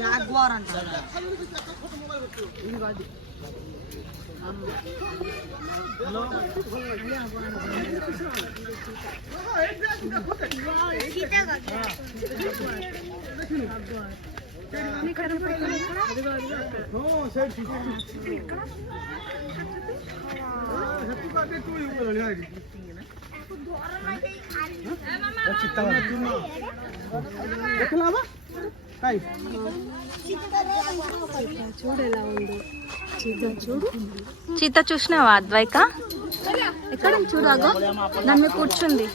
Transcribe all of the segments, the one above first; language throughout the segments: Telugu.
జాగ్వార్ అంట. చూడు ఎలా ఉంది చూడు. చీత చూసినావా అద్వైక? ఎక్కడ చూడు, అగో దాని మీద కూర్చుంది.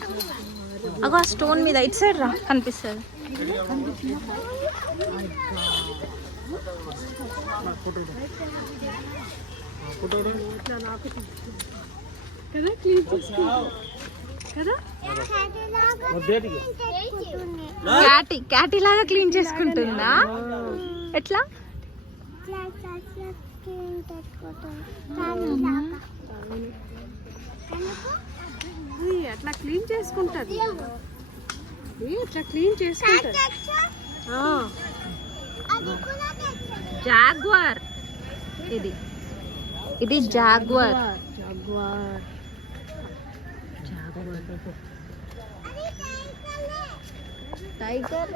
అగో ఆ స్టోన్ మీద ఇటు సైడ్ రా, కనిపిస్తుంది. క్యాటీ లాగా క్లీన్ చేసుకుంటుందా? ఎట్లా అట్లా క్లీన్ చేసుకుంటది. ఇట్లా క్లీన్ చేసుకుంటది. జాగ్వార్ ఇది జాగ్వార్. టైగర్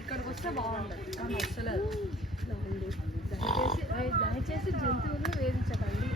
ఇక్కడికి వస్తే బాగుంటుంది, కానీ వస్తలేదు. దయచేసి జంతువులు వేధించకండి.